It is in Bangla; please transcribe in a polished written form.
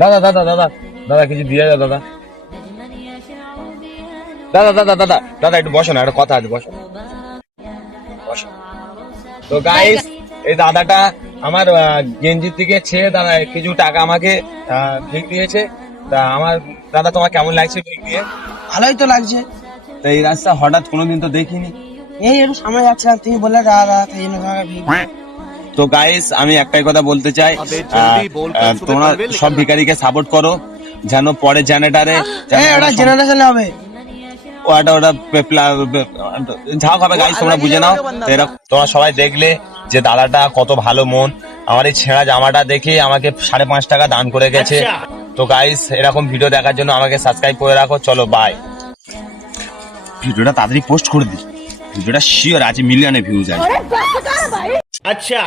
দাদা দাদা দাদা দাদা কিছু দিয়ে দাও দাদা। দাদা দাদা দাদা দাদা একটু বসো না, একটা কথা আছে, বসো বসো। তো গাইস এই দাদাটা আমার গেঞ্জির থেকে ছেড়ে দাদা কিছু টাকা আমাকে ভিক দিয়েছে। তা আমার দাদা তোমার কেমন লাগছে ভিক দিয়ে? ভালোই তো লাগছে। তো এই রাস্তা হঠাৎ কোনোদিন তো দেখিনি। এই একটু সামনে যাচ্ছিলাম, তুমি বললে দাদা, তাই জন্য তোমাকে তো গাইস আমি একটাই কথা বলতে চাই, তোমরা সব ভিখারিকে সাপোর্ট করো যেন পরে জেনারেটারে ওটা জেনারেশন হবে। ওটা ঝাঁক হবে গাইস, তোমরা বুঝে নাও। এরকম তোমরা সবাই দেখলে যে দাদাটা কত ভালো মন, আমার এই ছেঁড়া জামাটা দেখে আমাকে 5.5 টাকা দান করে গেছে। তো গাইস এরকম ভিডিও দেখার জন্য আমাকে সাবস্ক্রাইব করে রাখো। চলো বাই। ভিডিওটা তাড়াতাড়ি পোস্ট করে দিই, ভিডিওটা শিওর আছে মিলিয়নে ভিউজ আছে। अच्छा